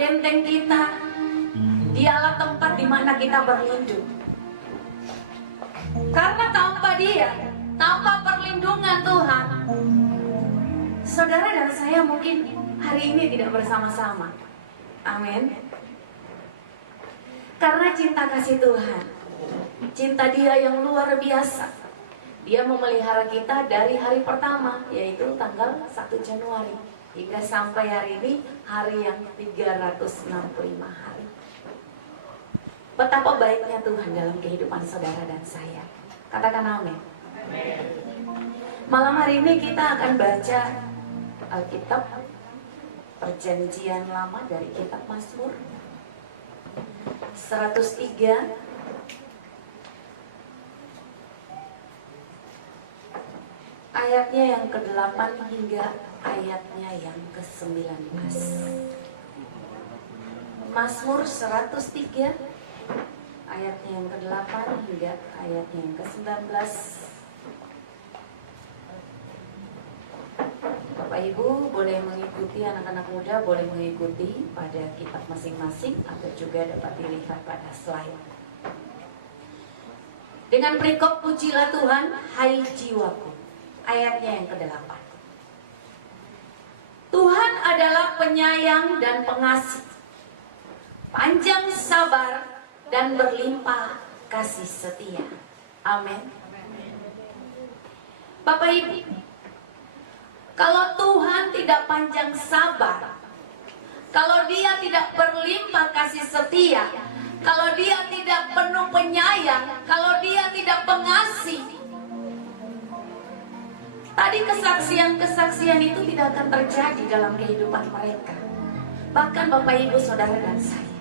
benteng kita. Dialah tempat di mana kita berlindung. Karena tanpa Dia, tanpa perlindungan Tuhan, saudara dan saya mungkin hari ini tidak bersama-sama. Amin. Karena cinta kasih Tuhan, cinta Dia yang luar biasa, Dia memelihara kita dari hari pertama, yaitu tanggal 1 Januari hingga sampai hari ini, hari yang 365 hari. Betapa baiknya Tuhan dalam kehidupan saudara dan saya. Katakan amin. Malam hari ini kita akan baca Alkitab Perjanjian Lama dari kitab Mazmur 103 ayatnya yang ke-8 hingga ayatnya yang ke-19. Mazmur 103 ayatnya yang ke-8 hingga ayatnya yang ke-19. Bapak Ibu boleh mengikuti, anak-anak muda boleh mengikuti pada kitab masing-masing atau juga dapat dilihat pada slide. Dengan perikop pujilah Tuhan, hai jiwaku. Ayatnya yang ke-8. Tuhan adalah penyayang dan pengasih, panjang sabar dan berlimpah kasih setia. Amin. Bapak Ibu, kalau Tuhan tidak panjang sabar, kalau Dia tidak berlimpah kasih setia, kalau Dia tidak penuh penyayang, kalau Dia tidak pengasih, tadi kesaksian-kesaksian itu tidak akan terjadi dalam kehidupan mereka. Bahkan Bapak Ibu saudara dan saya.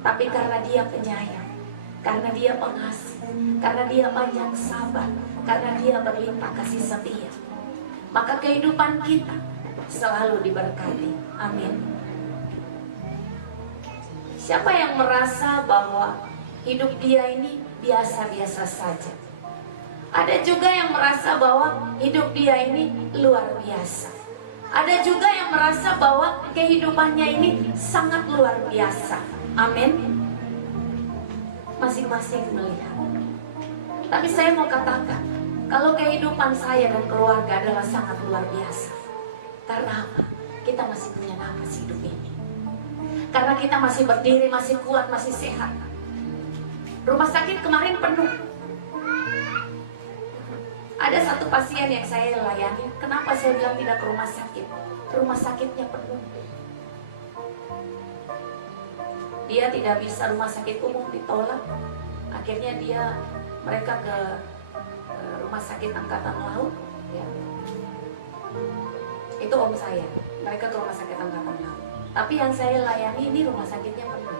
Tapi karena Dia penyayang, karena Dia pengasih, karena Dia panjang sabar, karena Dia berlimpah kasih setia, maka kehidupan kita selalu diberkati. Amin. Siapa yang merasa bahwa hidup dia ini biasa-biasa saja? Ada juga yang merasa bahwa hidup dia ini luar biasa. Ada juga yang merasa bahwa kehidupannya ini sangat luar biasa. Amin. Masing-masing melihat. Tapi saya mau katakan, kalau kehidupan saya dan keluarga adalah sangat luar biasa. Karena apa? Kita masih punya nafas hidup ini. Karena kita masih berdiri, masih kuat, masih sehat. Rumah sakit kemarin penuh. Ada satu pasien yang saya layani. Kenapa saya bilang tidak ke rumah sakit? Rumah sakitnya penuh. Dia tidak bisa, rumah sakit umum ditolak. Akhirnya mereka ke rumah sakit angkatan laut, ya. Itu om saya, mereka ke rumah sakit angkatan laut. Tapi yang saya layani ini rumah sakitnya penuh,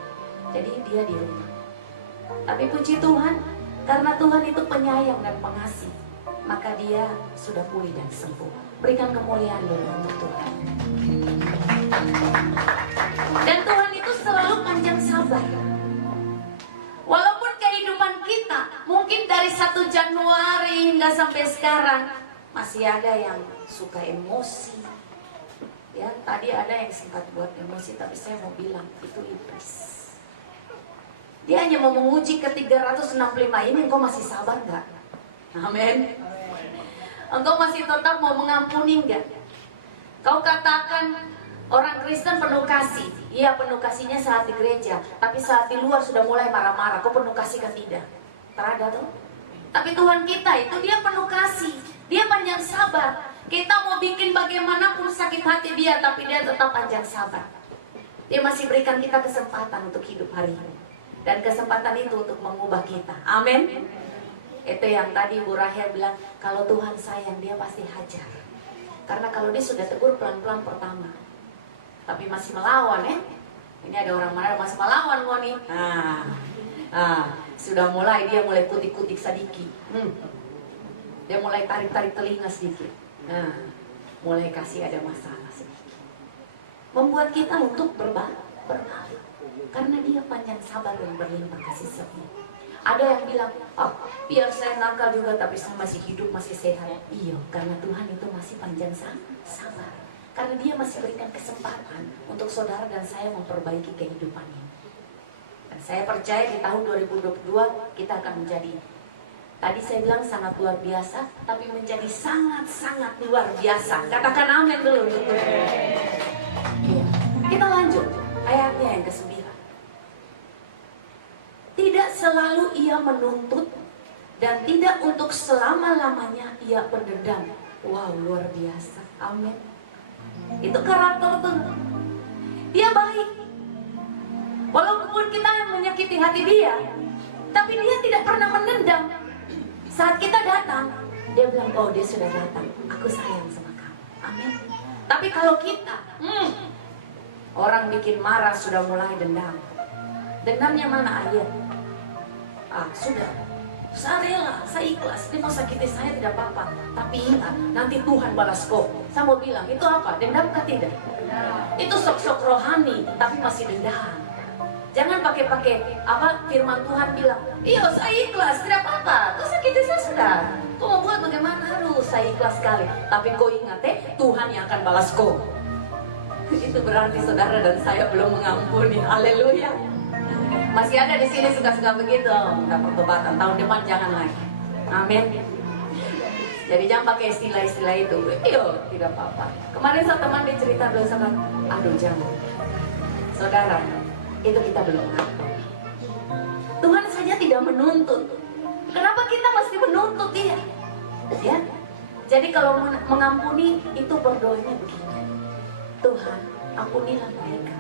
jadi dia di rumah. Tapi puji Tuhan, karena Tuhan itu penyayang dan pengasih, maka dia sudah pulih dan sembuh. Berikan kemuliaan dulu untuk Tuhan. Dan Tuhan itu selalu panjang sabar. Walaupun kehidupan kita mungkin dari 1 Januari hingga sampai sekarang masih ada yang suka emosi. Ya, tadi ada yang sempat buat emosi, tapi saya mau bilang itu iblis. Dia hanya mau menguji ke 365 ini, engkau masih sabar enggak? Amin. Engkau masih tetap mau mengampuni enggak? Kau katakan orang Kristen penuh kasih. Iya, penuh kasihnya saat di gereja, tapi saat di luar sudah mulai marah-marah. Kau penuh kasih kan tidak? Terada tuh. Tapi Tuhan kita itu dia penuh kasih, dia panjang sabar. Kita mau bikin bagaimanapun sakit hati dia, tapi dia tetap panjang sabar. Dia masih berikan kita kesempatan untuk hidup hari ini, dan kesempatan itu untuk mengubah kita. Amin. Itu yang tadi Bu Rahel bilang, kalau Tuhan sayang dia pasti hajar. Karena kalau dia sudah tegur pelan-pelan pertama, tapi masih melawan, ini ada orang mana masih melawan kok nih. Sudah mulai, dia mulai kutik-kutik sedikit. Dia mulai tarik-tarik telinga sedikit. Mulai kasih ada masalah sedikit. Membuat kita untuk berbalik. Karena dia panjang sabar dan berlimpah kasih setia. Ada yang bilang, biar saya nakal juga tapi saya masih hidup, masih sehat. Iya, karena Tuhan itu masih panjang sabar. Karena dia masih berikan kesempatan untuk saudara dan saya memperbaiki kehidupan ini. Dan saya percaya di tahun 2022 kita akan menjadi, tadi saya bilang sangat luar biasa, tapi menjadi sangat-sangat luar biasa. Katakan amin dulu untuk Tuhan. Ya. Kita lanjut ayatnya yang ke-9. Tidak selalu ia menuntut dan tidak untuk selama-lamanya ia pendendam. Wow, luar biasa. Amin. Itu karakter Tuhan. Dia baik. Walaupun kita yang menyakiti hati dia, tapi dia tidak pernah menendam. Saat kita datang, dia bilang, oh dia sudah datang, aku sayang sama kamu. Amin. Tapi kalau kita, orang bikin marah sudah mulai dendam. Dendamnya mana ayat? Sudah. Saya rela, saya ikhlas. Dia mau sakiti saya tidak apa-apa. Tapi ingat, nanti Tuhan balas kok. Saya mau bilang, itu apa? Dendam kah tidak? Itu sok-sok rohani, tapi masih dendam. Jangan pakai firman Tuhan bilang, iya saya ikhlas, tidak apa-apa. Kau sakiti saya sudah. Kau mau buat bagaimana? Aduh, saya ikhlas sekali. Tapi kau ingat Tuhan yang akan balas kau. Itu berarti saudara dan saya belum mengampuni. Haleluya. Masih ada di sini suka-suka begitu. Udah pertobatan, tahun depan jangan lagi. Amin. Jadi jangan pakai istilah-istilah itu. Iya, tidak apa-apa. Kemarin satu teman dia cerita dosa, aduh jangan. Saudara, itu kita belum mengampuni. Tuhan saja tidak menuntut. Kenapa kita mesti menuntut dia? Ya. Jadi kalau mengampuni itu berdoanya begini. Tuhan, ampunilah mereka.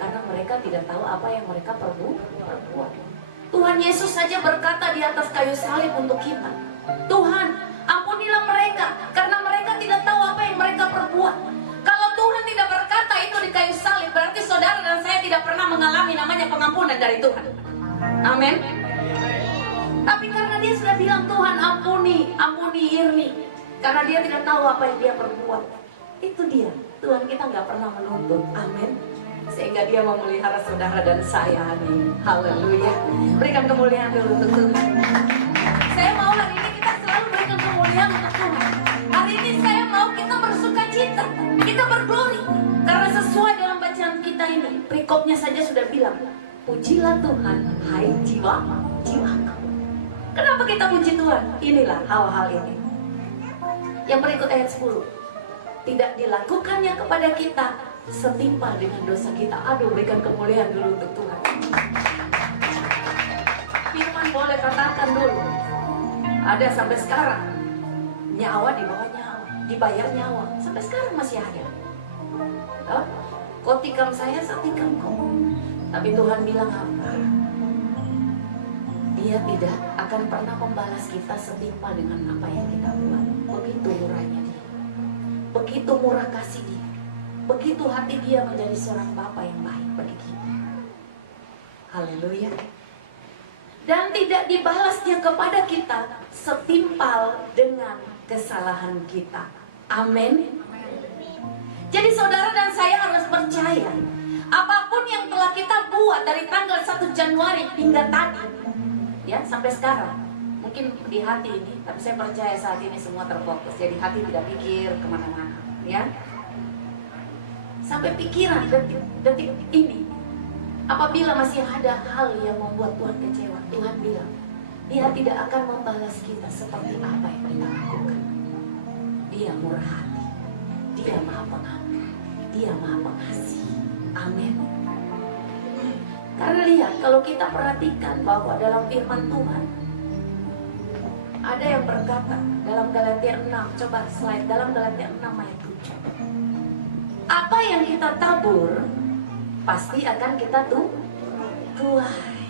Karena mereka tidak tahu apa yang mereka perbuat. Tuhan Yesus saja berkata di atas kayu salib untuk kita. Tuhan, ampunilah mereka. Karena mereka tidak tahu apa yang mereka perbuat. Kalau Tuhan tidak berkata itu di kayu salib, berarti saudara dan saya tidak pernah mengalami namanya pengampunan dari Tuhan. Amin. Tapi karena dia sudah bilang, Tuhan ampuni Irni. Karena dia tidak tahu apa yang dia perbuat. Itu dia. Tuhan kita nggak pernah menuntut. Amin. Sehingga dia memelihara saudara dan saya nih. Haleluya. Berikan kemuliaan dulu untuk Tuhan. Saya mau hari ini kita selalu berikan kemuliaan untuk Tuhan. Hari ini saya mau kita bersuka cita, kita berglori. Karena sesuai dalam bacaan kita ini, perikopnya saja sudah bilang, pujilah Tuhan, hai jiwaku. Kenapa kita puji Tuhan? Inilah hal-hal ini. Yang berikut ayat 10. Tidak dilakukannya kepada kita setimpal dengan dosa kita. Aduh, berikan kemuliaan dulu untuk Tuhan. Firman boleh katakan dulu. Ada sampai sekarang. Nyawa di bawah nyawa, dibayar nyawa. Sampai sekarang masih ada. Kau tikam saya tikam kau. Tapi Tuhan bilang apa? Dia tidak akan pernah membalas kita setimpal dengan apa yang kita buat. Begitu murahnya dia. Begitu murah kasih dia. Begitu hati dia menjadi seorang Bapa yang baik bagi kita. Haleluya. Dan tidak dibalasnya kepada kita setimpal dengan kesalahan kita. Amin. Jadi saudara dan saya harus percaya, apapun yang telah kita buat dari tanggal 1 Januari hingga tadi, ya sampai sekarang, mungkin di hati ini, tapi saya percaya saat ini semua terfokus. Jadi hati tidak pikir kemana-mana, ya. Sampai pikiran detik ini, apabila masih ada hal yang membuat Tuhan kecewa, Tuhan bilang, Dia tidak akan membalas kita seperti apa yang kita lakukan. Dia murah hati, Dia maha pengampun, Dia maha pengasih. Amin. Karena lihat, kalau kita perhatikan bahwa dalam firman Tuhan, ada yang berkata dalam Galatia 6, coba slide, dalam Galatia 6 ayat 7. Apa yang kita tabur, pasti akan kita tuai.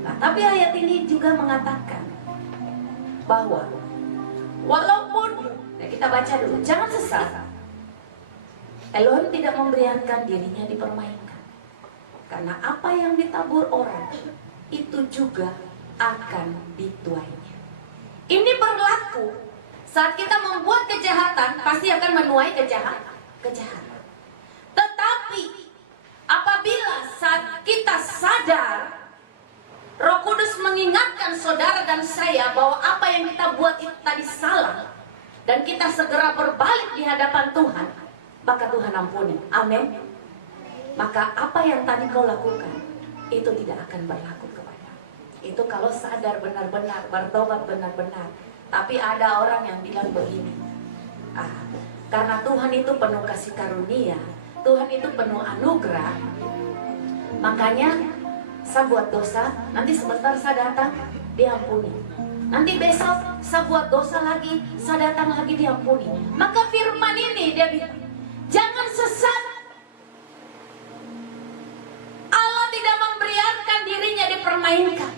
Nah, tapi ayat ini juga mengatakan bahwa walaupun, ya kita baca dulu, jangan sesat. Elohim tidak membiarkan dirinya dipermainkan. Karena apa yang ditabur orang, itu juga akan dituainya. Ini berlaku saat kita membuat kejahatan, pasti akan menuai kejahatan. Tetapi apabila saat kita sadar, Roh Kudus mengingatkan saudara dan saya bahwa apa yang kita buat itu tadi salah, dan kita segera berbalik di hadapan Tuhan, maka Tuhan ampuni. Amin. Maka apa yang tadi kau lakukan itu tidak akan berlaku kepada. Itu kalau sadar benar-benar, bertobat benar-benar. Tapi ada orang yang bilang begini, karena Tuhan itu penuh kasih karunia, Tuhan itu penuh anugerah, makanya saya buat dosa, nanti sebentar saya datang, diampuni. Nanti besok saya buat dosa lagi, saya datang lagi, diampuni. Maka firman ini dia bilang, jangan sesat. Allah tidak membiarkan dirinya dipermainkan.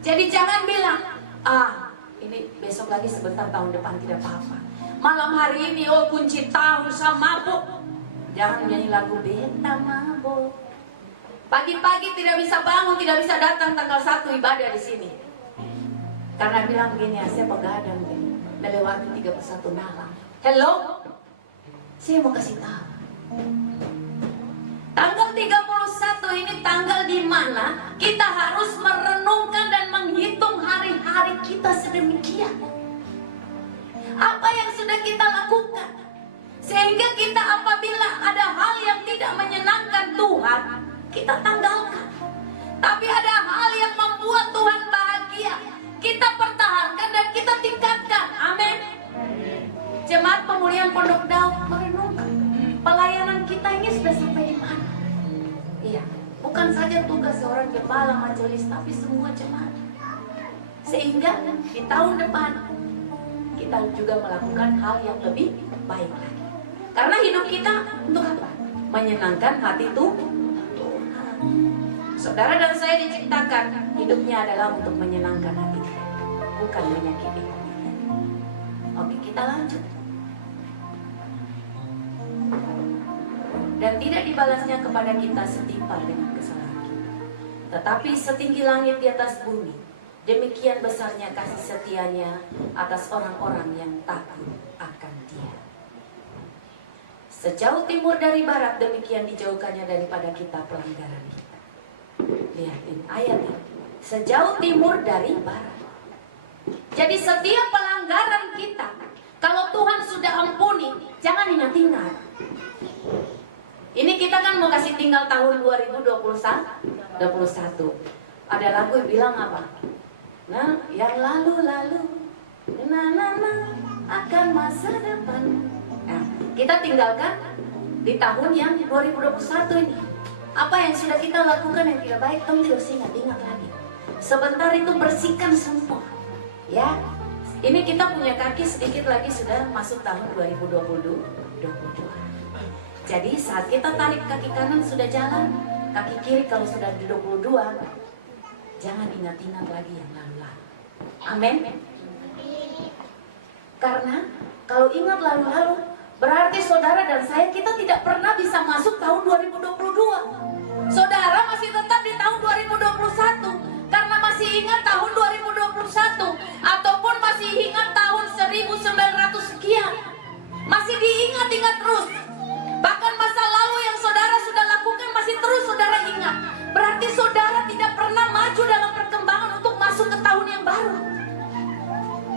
Jadi jangan bilang, ini besok lagi sebentar, tahun depan tidak apa-apa. Malam hari ini, kunci tahun saya mabuk. Jangan nyanyi lagu beta mabuk. Pagi-pagi tidak bisa bangun, tidak bisa datang tanggal 1 ibadah di sini. Karena bilang begini, saya begadang melewati 31 malam. Hello? Saya mau kasih tahu. Tanggal 31 ini tanggal di mana kita harus merenungkan dan menghitung hari-hari kita sedemikian. Apa yang sudah kita lakukan, sehingga kita apabila ada hal yang tidak menyenangkan Tuhan, kita tanggalkan. Tapi ada hal yang membuat Tuhan bahagia, kita pertahankan dan kita tingkatkan. Amin. Jemaat Pemulihan Pondok Daud merenungkan pelayanan kita ini sudah sampai di mana. Iya, bukan saja tugas seorang gembala majelis, tapi semua jemaat. Sehingga di tahun depan kita juga melakukan hal yang lebih baik lagi. Karena hidup kita untuk apa? Menyenangkan hati Tuhan. Saudara dan saya diciptakan hidupnya adalah untuk menyenangkan hati kita, bukan menyakiti hati kita. Oke, kita lanjut. Dan tidak dibalasnya kepada kita setimpal dengan kesalahan kita, tetapi setinggi langit di atas bumi, demikian besarnya kasih setianya atas orang-orang yang takut akan Dia. Sejauh timur dari barat, demikian dijauhkannya daripada kita pelanggaran kita. Lihatin ayatnya, sejauh timur dari barat. Jadi setiap pelanggaran kita, kalau Tuhan sudah ampuni, jangan ingat-ingat. Ini kita kan mau kasih tinggal tahun 2021. Ada lagu yang bilang apa? Nah, yang lalu-lalu, akan masa depan. Nah, kita tinggalkan di tahun yang 2021 ini. Apa yang sudah kita lakukan yang tidak baik, kamu tidak usah ingat lagi. Sebentar itu bersihkan semua. Ya, ini kita punya kaki sedikit lagi sudah masuk tahun 2022. Jadi saat kita tarik kaki kanan sudah jalan, kaki kiri kalau sudah di 22, jangan ingat-ingat lagi yang lalu-lalu. Amin. Karena kalau ingat lalu-lalu, berarti saudara dan saya kita tidak pernah bisa masuk tahun 2022. Saudara masih tetap di tahun 2021 karena masih ingat tahun 2021 ataupun masih ingat tahun 1900 sekian. Masih diingat-ingat terus. Bahkan masa lalu yang saudara sudah lakukan masih terus saudara ingat. Berarti saudara tidak pernah maju dalam perkembangan untuk masuk ke tahun yang baru.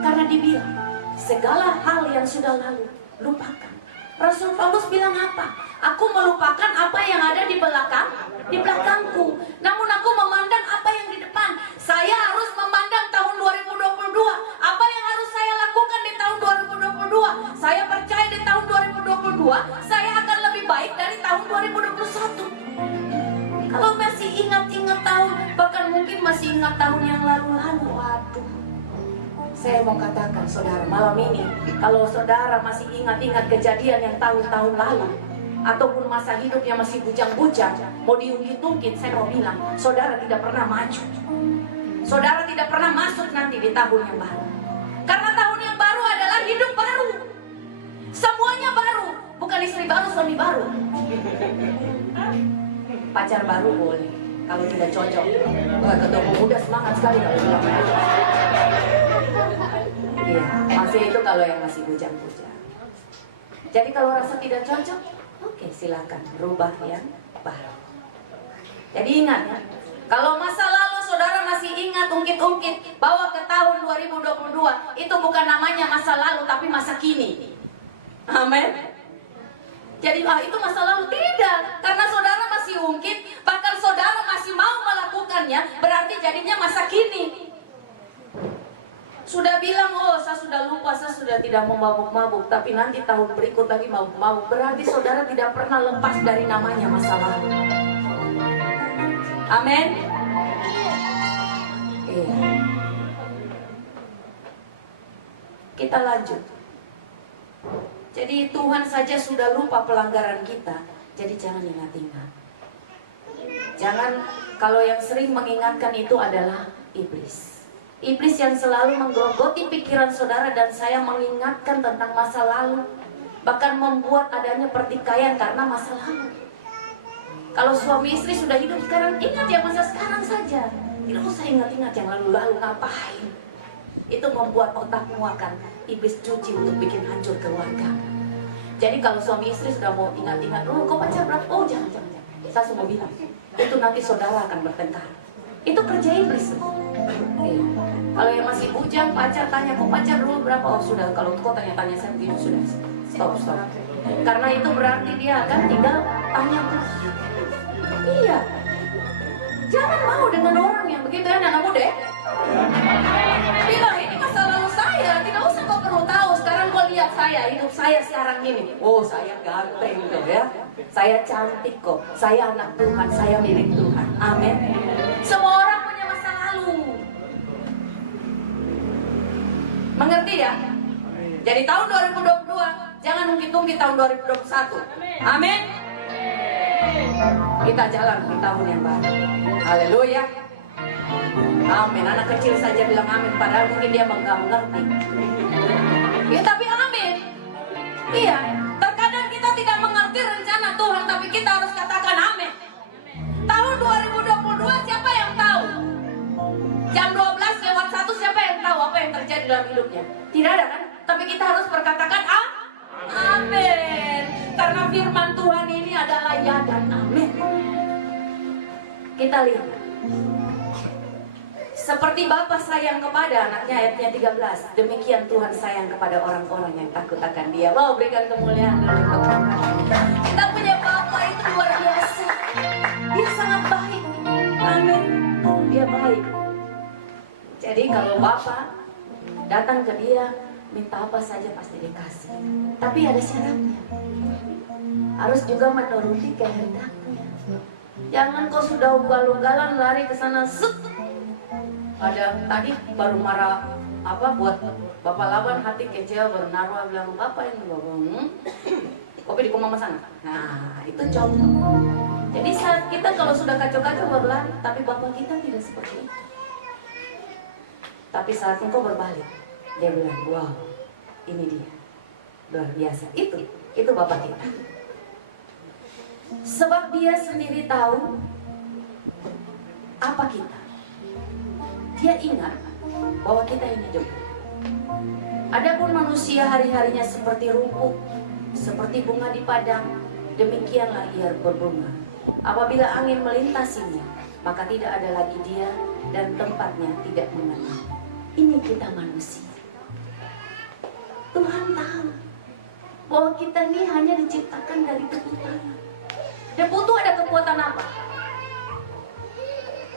Karena dibilang, segala hal yang sudah lalu, lupakan. Rasul Paulus bilang apa? Aku melupakan apa yang ada di belakangku. Namun aku memandang apa yang di depan. Saya harus memandang tahun 2022. Apa yang harus saya lakukan di tahun 2022? Saya percaya di tahun 2022, saya akan lebih baik dari tahun 2021. Kalau masih ingat-ingat tahun, bahkan mungkin masih ingat tahun yang lalu-lalu, waduh. Saya mau katakan saudara, malam ini kalau saudara masih ingat-ingat kejadian yang tahun-tahun lalu, ataupun masa hidupnya masih bujang-bujang, mau diungkit-ungkit, saya mau bilang, saudara tidak pernah maju. Saudara tidak pernah masuk nanti di tahun yang baru. Karena tahun yang baru adalah hidup baru. Semuanya baru, bukan istri baru, suami baru. Pacar baru boleh, kalau tidak cocok. Wah, ketua pemuda semangat sekali kalau bilang. Iya, masih itu kalau yang masih bujang-bujang. Jadi kalau rasa tidak cocok, oke, silakan rubah yang baru. Jadi ingat ya, kalau masa lalu saudara masih masih ingat ungkit-ungkit bahwa ke tahun 2022 itu bukan namanya masa lalu tapi masa kini. Amin. Jadi itu masa lalu, tidak, karena saudara masih ungkit, bahkan saudara masih mau melakukannya, berarti jadinya masa kini. Sudah bilang, oh saya sudah lupa, saya sudah tidak mau mabuk-mabuk, tapi nanti tahun berikut lagi mabuk-mabuk, berarti saudara tidak pernah lepas dari namanya masa lalu. Amin. Iya. Kita lanjut. Jadi Tuhan saja sudah lupa pelanggaran kita, jadi jangan ingat-ingat. Jangan, kalau yang sering mengingatkan itu adalah iblis. Iblis yang selalu menggerogoti pikiran saudara dan saya, mengingatkan tentang masa lalu, bahkan membuat adanya pertikaian karena masa lalu. Kalau suami istri sudah hidup sekarang, ingat yang masa sekarang saja. Tidak usah ingat-ingat yang lalu-lalu ngapain. Itu membuat otakmu akan iblis cuci untuk bikin hancur keluarga. Jadi kalau suami istri sudah mau ingat-ingat, oh kau pacar berapa? Oh jangan. Saya semua bilang, itu nanti saudara akan bertengkar. Itu kerja iblis. Kalau yang masih bujang, pacar tanya, kau pacar dulu berapa? Oh sudah, kalau kau tanya-tanya saya begitu sudah. Stop. Karena itu berarti dia akan tinggal tanya terus. Iya. Jangan mau dengan orang yang begitu ya, anak muda. Bilang ini masa lalu saya, tidak usah kau perlu tahu. Sekarang kau lihat saya, hidup saya sekarang ini. Oh saya ganteng kok ya, saya cantik kok, saya anak Tuhan, saya milik Tuhan. Amin. Semua orang punya masa lalu. Mengerti ya? Jadi tahun 2022 jangan ungkit-ungkit tahun 2021. Amin. Kita jalan di tahun yang baru. Haleluya. Amin. Anak kecil saja bilang amin, padahal mungkin dia nggak mengerti. Ya tapi amin. Iya. Terkadang kita tidak mengerti rencana Tuhan, tapi kita harus katakan amin. Tahun 2022 siapa yang tahu? Jam 12 lewat 1 siapa yang tahu apa yang terjadi dalam hidupnya? Tidak ada kan? Tapi kita harus berkatakan amin. Karena firman Tuhan ini adalah ya dan amin. Kita lihat. Seperti Bapa sayang kepada anaknya, ayatnya 13. Demikian Tuhan sayang kepada orang-orang yang takut akan Dia. Wow, berikan kemuliaan dari Tuhan. Kita punya Bapa itu luar biasa. Dia sangat baik. Amin. Dia baik. Jadi kalau Bapa datang ke Dia, minta apa saja pasti dikasih. Tapi ada syaratnya. Harus juga menuruti kehendaknya. Jangan kau sudah ugal-ugalan lari ke sana, ada tadi baru marah buat Bapak Laban, hati kecil baru naruh bilang Bapak ini Bapak kopi di mama sana. Nah itu contoh. Jadi saat kita kalau sudah kacau-kacau baru lari, tapi Bapak kita tidak seperti itu. Tapi saat engkau berbalik, dia bilang wow ini dia luar biasa. Itu Bapak kita. Sebab Dia sendiri tahu apa kita. Dia ingat bahwa kita ini debu. Adapun manusia hari-harinya seperti rumput, seperti bunga di padang, demikianlah ia berbunga. Apabila angin melintasinya, maka tidak ada lagi dia dan tempatnya tidak mengenal. Ini kita manusia. Tuhan tahu bahwa kita ini hanya diciptakan dari debu tanah. Debu itu ada kekuatan apa?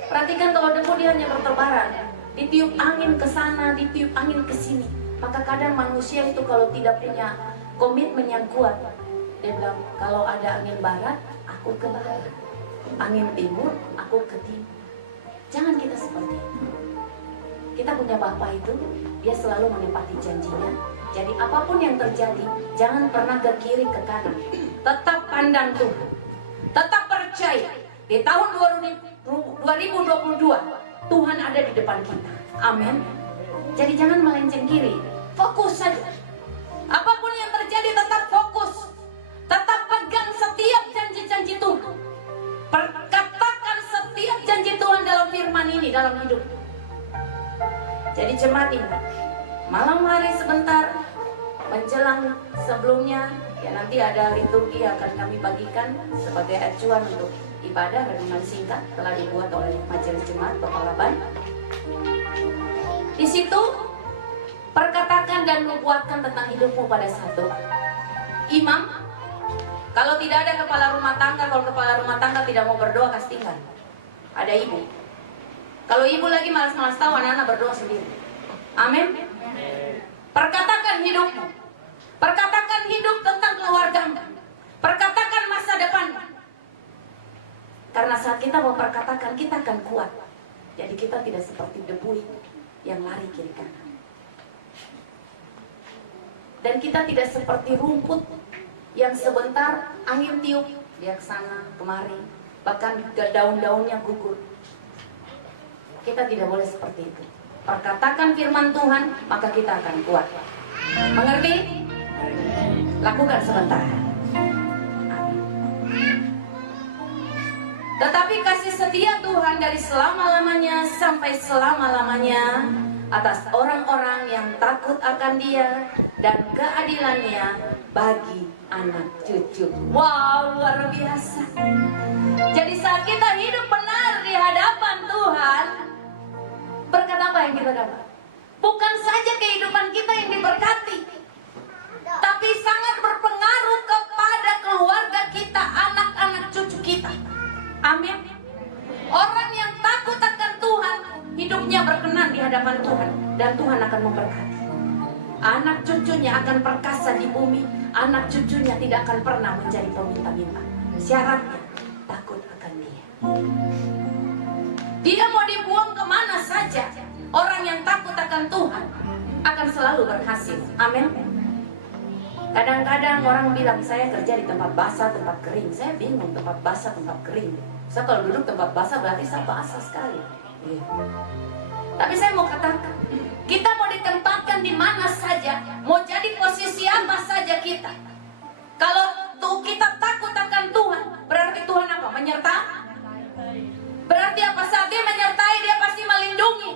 Perhatikan kalau debu dia hanya berterbaran, ditiup angin ke sana, ditiup angin ke sini. Maka kadang manusia itu kalau tidak punya komitmen yang kuat, dia bilang kalau ada angin barat, aku ke barat. Angin timur, aku ke timur. Jangan kita seperti itu. Kita punya Bapa itu, dia selalu menepati janjinya. Jadi apapun yang terjadi, jangan pernah ke kiri ke kanan. Tetap pandang Tuhan. Tetap percaya. Di tahun 2022 Tuhan ada di depan kita. Amin. Jadi jangan melenceng kiri. Fokus saja. Apapun yang terjadi tetap fokus. Tetap pegang setiap janji-janji Tuhan. Perkatakan setiap janji Tuhan dalam firman ini dalam hidup. Jadi jemaat ini malam hari sebentar menjelang sebelumnya ya nanti ada liturgi akan kami bagikan sebagai acuan untuk ibadah renungan singkat telah dibuat oleh Majelis Jemaat Bapak Laban. Di situ perkatakan dan membuatkan tentang hidupmu pada satu. Imam, kalau tidak ada kepala rumah tangga, kalau kepala rumah tangga tidak mau berdoa, kasih tinggal. Ada ibu. Kalau ibu lagi malas-malas tahu, anak-anak berdoa sendiri. Amin. Perkatakan hidupmu. Perkatakan hidup tentang keluargamu. Perkatakan masa depanmu. Karena saat kita mau perkatakan, kita akan kuat. Jadi kita tidak seperti debu yang lari kiri kanan. Dan kita tidak seperti rumput yang sebentar angin tiup dia ke sana kemari, bahkan daun-daunnya gugur. Kita tidak boleh seperti itu. Perkatakan firman Tuhan, maka kita akan kuat. Mengerti? Lakukan sebentar. Tetapi kasih setia Tuhan dari selama-lamanya sampai selama-lamanya atas orang-orang yang takut akan Dia dan keadilannya bagi anak cucu. Wow, luar biasa. Jadi saat kita hidup benar di hadapan Tuhan, berkat apa yang kita dapat? Bukan saja kehidupan kita yang diberkati, tapi sangat berpengaruh kepada keluarga kita, anak-anak cucu kita. Amin. Orang yang takut akan Tuhan, hidupnya berkenan di hadapan Tuhan, dan Tuhan akan memberkati. Anak cucunya akan perkasa di bumi. Anak cucunya tidak akan pernah menjadi peminta-minta. Syaratnya takut akan Dia. Dia mau dibuang kemana saja, orang yang takut akan Tuhan akan selalu berhasil. Amin. Kadang-kadang orang bilang, saya kerja di tempat basah, tempat kering. Saya bingung, tempat basah, tempat kering. Saya kalau duduk tempat basah berarti saya basah sekali. Iya. Tapi saya mau katakan, kita mau ditempatkan di mana saja, mau jadi posisi apa saja kita. Kalau kita takut akan Tuhan, berarti Tuhan apa? Menyertai. Berarti apa? Saat Dia menyertai, Dia pasti melindungi.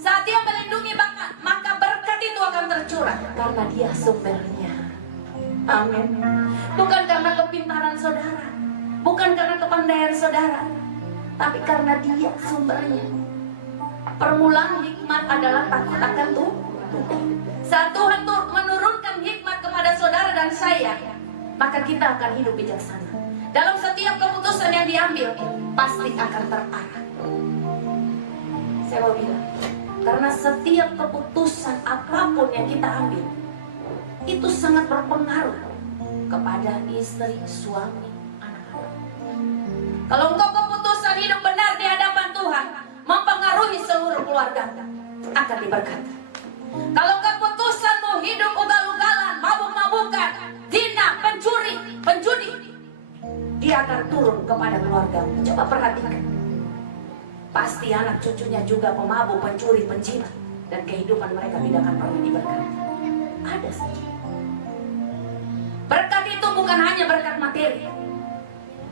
Saat Dia melindungi, maka berkat itu akan tercurah. Karena Dia sumbernya. Amin. Bukan karena kepintaran saudara, bukan karena kepandaian saudara, tapi karena Dia sumbernya. Permulaan hikmat adalah takut akan Tuhan. Saat Tuhan menurunkan hikmat kepada saudara dan saya, maka kita akan hidup bijaksana. Dalam setiap keputusan yang diambil, pasti akan terarah. Saya mau bilang, karena setiap keputusan apapun yang kita ambil, itu sangat berpengaruh kepada istri, suami, anak-anak. Kalau engkau keputusan hidup benar di hadapan Tuhan, mempengaruhi seluruh keluarga, akan diberkati. Kalau keputusanmu hidup ugal-ugalan, mabuk-mabukan, zina, pencuri, penjudi, dia akan turun kepada keluarga. Coba perhatikan. Pasti anak cucunya juga pemabuk, pencuri, penjilat, dan kehidupan mereka tidak akan pernah diberkati. Ada saja. Berkat itu bukan hanya berkat materi,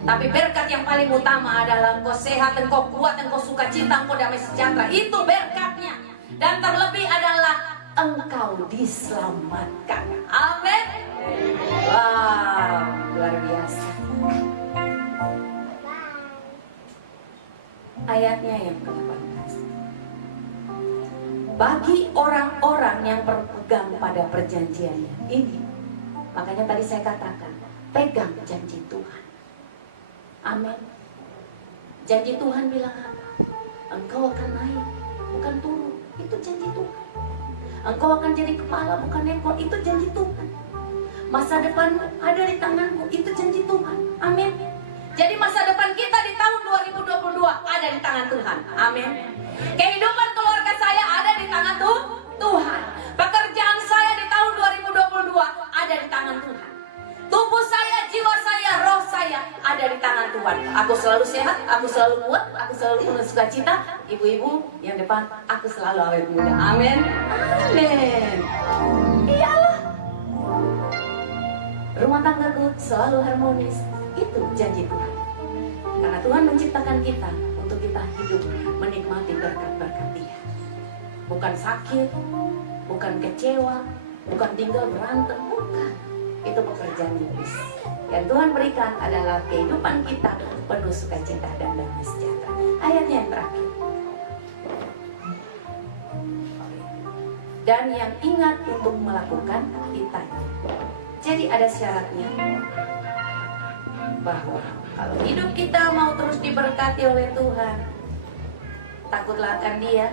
tapi berkat yang paling utama adalah engkau sehat, engkau kuat, engkau sukacita, engkau damai sejahtera. Itu berkatnya. Dan terlebih adalah engkau diselamatkan. Amin. Wow, luar biasa. Ayatnya yang ke-18. Bagi orang-orang yang berpegang pada perjanjiannya ini, makanya tadi saya katakan, pegang janji Tuhan. Amin. Janji Tuhan bilang apa? Engkau akan naik, bukan turun. Itu janji Tuhan. Engkau akan jadi kepala, bukan ekor. Itu janji Tuhan. Masa depanmu ada di tanganku. Itu janji Tuhan. Amin. Jadi masa depan kita di tahun 2022 ada di tangan Tuhan. Amin. Kehidupan keluarga saya ada di tangan Tuhan. Pekerjaan saya di tahun 2022 ada di tangan Tuhan. Tubuh saya, jiwa saya, roh saya ada di tangan Tuhan. Aku selalu sehat, aku selalu kuat, aku selalu penuh sukacita. Ibu-ibu yang depan, aku selalu awet muda. Amin. Amin. Iyalah. Rumah tanggaku selalu harmonis. Itu janji Tuhan. Karena Tuhan menciptakan kita untuk kita hidup menikmati berkat-berkat Dia. Bukan sakit, bukan kecewa, bukan tinggal berantem, bukan. Itu pekerjaan iblis. Yang Tuhan berikan adalah kehidupan kita penuh sukacita dan damai sejahtera. Ayatnya yang terakhir. dan yang ingat untuk melakukan ditanya. Jadi ada syaratnya, bahwa kalau hidup kita mau terus diberkati oleh Tuhan, takutlah akan Dia.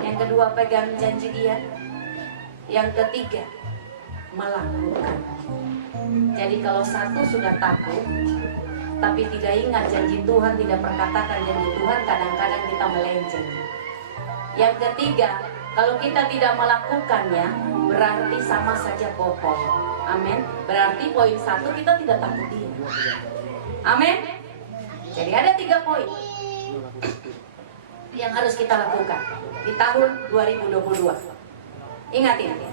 Yang kedua, pegang janji Dia. Yang ketiga, melakukan. Jadi kalau satu sudah takut tapi tidak ingat janji Tuhan, tidak perkatakan janji Tuhan, kadang-kadang kita melenceng. Yang ketiga, kalau kita tidak melakukannya, berarti sama saja bohong. Amin. Berarti poin satu, kita tidak takut Dia. Amin. Jadi ada 3 poin yang harus kita lakukan di tahun 2022. Ingat ini.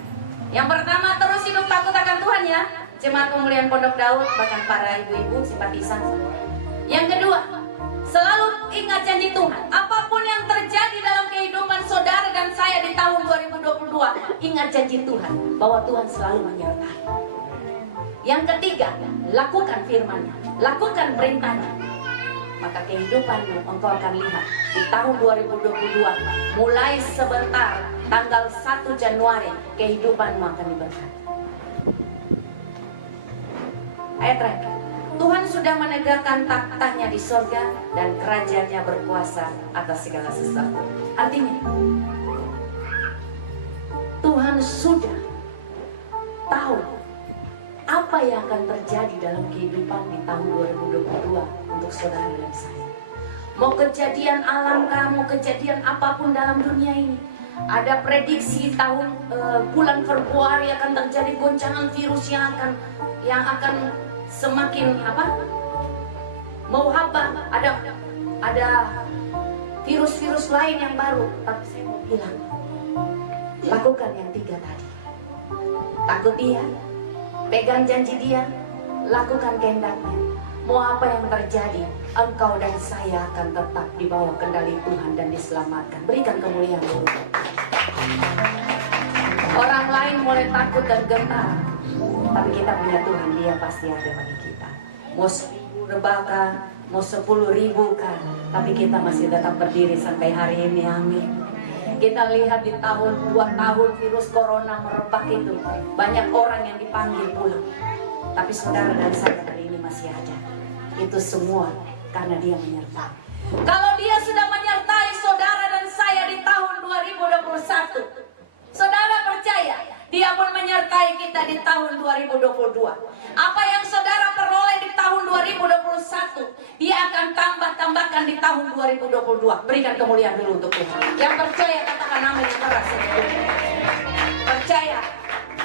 Yang pertama, terus hidup takut akan Tuhan ya. Jemaat Pemulihan Pondok Daud, bahkan para ibu-ibu simpatisan. Yang kedua, selalu ingat janji Tuhan. Apapun yang terjadi dalam kehidupan saudara dan saya di tahun 2022, ingat janji Tuhan bahwa Tuhan selalu menyertai. Yang ketiga, lakukan firman-Nya, lakukan perintah-Nya. Maka kehidupanmu engkau akan lihat di tahun 2022, mulai sebentar tanggal 1 Januari, kehidupanmu akan diberkati. Ayat terakhir, Tuhan sudah menegakkan takhta-Nya di sorga dan kerajaan-Nya berkuasa atas segala sesuatu. Artinya, Tuhan sudah tahu apa yang akan terjadi dalam kehidupan di tahun 2022 untuk saudara dan saya. Mau kejadian alam kamu, kejadian apapun dalam dunia ini. Ada prediksi tahun bulan Februari akan terjadi goncangan virus yang akan semakin mewabah. Ada virus-virus lain yang baru. Tapi saya mau bilang, lakukan yang 3 tadi. Takut Dia, pegang janji Dia, lakukan kehendak-Nya. Mau apa yang terjadi, engkau dan saya akan tetap di bawah kendali Tuhan dan diselamatkan. Berikan kemuliaan dulu. Orang lain boleh takut dan gentar, tapi kita punya Tuhan, Dia pasti ada bagi kita. Mau 1000 rebaka, mau 10.000 kan, tapi kita masih tetap berdiri sampai hari ini. Amin. Kita lihat di tahun 2 tahun virus corona merebak itu, banyak orang yang dipanggil pulang, tapi saudara dan saya hari ini masih ada. Itu semua karena Dia menyertai. Kalau Dia sudah menyertai saudara dan saya di tahun 2021, saudara percaya Dia pun menyertai kita di tahun 2022. Apa yang saudara peroleh di tahun 2021, Dia akan tambahkan di tahun 2022. Berikan kemuliaan dulu untuk Tuhan. Yang percaya katakan amin yang keras. Percaya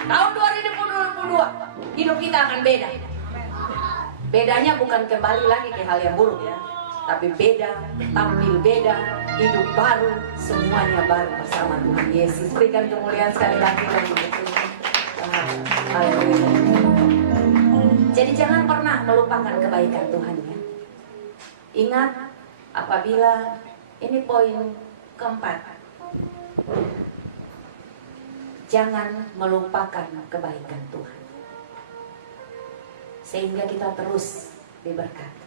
tahun 2022 hidup kita akan beda. Bedanya bukan kembali lagi ke hal yang buruk ya, tapi beda, tampil beda, hidup baru, semuanya baru bersama Tuhan Yesus. Berikan kemuliaan sekali lagi untuk Tuhan. Haleluya. Jadi jangan pernah melupakan kebaikan Tuhan ya. Ingat, apabila ini poin keempat, jangan melupakan kebaikan Tuhan, sehingga kita terus diberkati.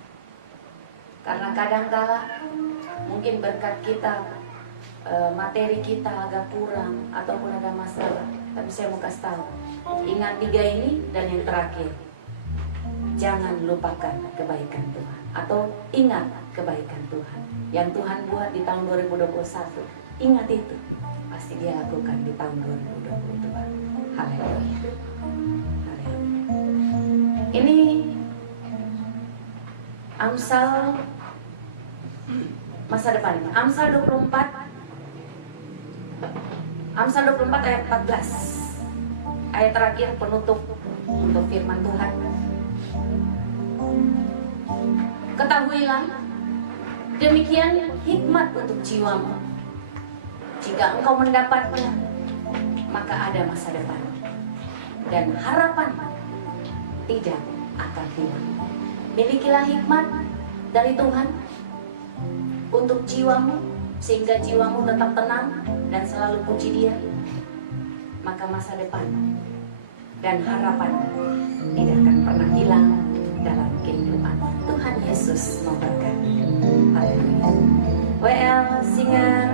Karena kadang-kala mungkin berkat kita, materi kita agak kurang ataupun ada masalah. Tapi saya mau kasih tahu, ingat 3 ini dan yang terakhir, jangan lupakan kebaikan Tuhan, atau ingat kebaikan Tuhan yang Tuhan buat di tahun 2021. Ingat itu, pasti Dia lakukan di tahun 2022. Haleluya. Ini Amsal masa depan. Amsal 24 ayat 14. Ayat terakhir penutup untuk firman Tuhan. Ketahuilah, demikian hikmat untuk jiwamu. Jika engkau mendapatnya, maka ada masa depan dan harapan tidak akan hilang. Milikilah hikmat dari Tuhan untuk jiwamu, sehingga jiwamu tetap tenang dan selalu puji Dia. Maka masa depan dan harapan tidak akan pernah hilang dalam kehidupan. Tuhan Yesus memberkati. Haleluya. WL Singer